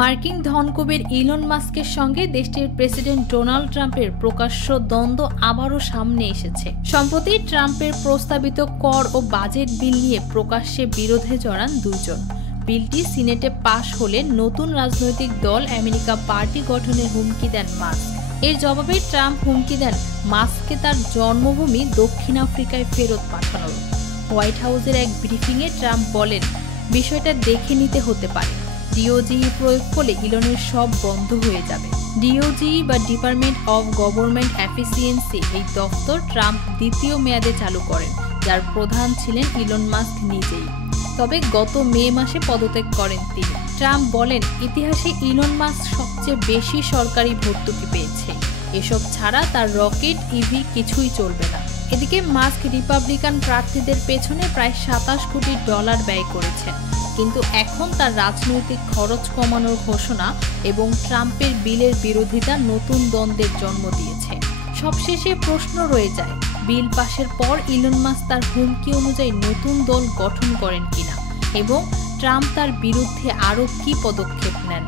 মার্কিন ধনকুবের ইলন মাস্কের সঙ্গে দেশটির প্রেসিডেন্ট ডোনাল্ড ট্রাম্পের প্রকাশ্য দ্বন্দ্ব আবারও সামনে এসেছে। সম্প্রতি ট্রাম্পের প্রস্তাবিত কর ও বাজেট বিল নিয়ে প্রকাশ্যে বিরোধে জড়ান দুইজন। বিলটি সিনেটে পাশ হলে নতুন রাজনৈতিক দল আমেরিকা পার্টি গঠনের হুমকি দেন মাস্ক। এর জবাবে ট্রাম্প হুমকি দেন মাস্ককে তার জন্মভূমি দক্ষিণ আফ্রিকায় ফেরত পাঠানোর। হোয়াইট হাউসের এক ব্রিফিংয়ে ট্রাম্প বলেন, বিষয়টা দেখে নিতে হতে পারে। ডিওজি প্রয়োগ করলে ইলনের সব বন্ধ হয়ে যাবে। ডিওজি বা ডিপার্টমেন্ট অব গভর্নমেন্ট এফিসিয়েন্সি এই দফতর ট্রাম্প দ্বিতীয় মেয়াদে চালু করেন, যার প্রধান ছিলেন ইলন মাস্ক নিজেই। তবে গত মে মাসে পদত্যাগ করেন তিনি। ট্রাম্প বলেন, ইতিহাসে ইলন মাস্ক সবচেয়ে বেশি সরকারি ভর্তুকি পেয়েছে। এসব ছাড়া তার রকেট, ইভি কিছুই চলবে না। এদিকে মাস্ক রিপাবলিকান প্রার্থীদের পেছনে প্রায় $27 কোটি ব্যয় করেছেন, কিন্তু এখন তার রাজনৈতিক খরচ কমানোর ঘোষণা এবং ট্রাম্পের বিলের বিরোধিতা নতুন দ্বন্দ্বের জন্ম দিয়েছে। সবশেষে প্রশ্ন রয়ে যায়, বিল পাশের পর ইলন মাস্ক তার হুমকি অনুযায়ী নতুন দল গঠন করেন কিনা এবং ট্রাম্প তার বিরুদ্ধে আরও কী পদক্ষেপ নেন।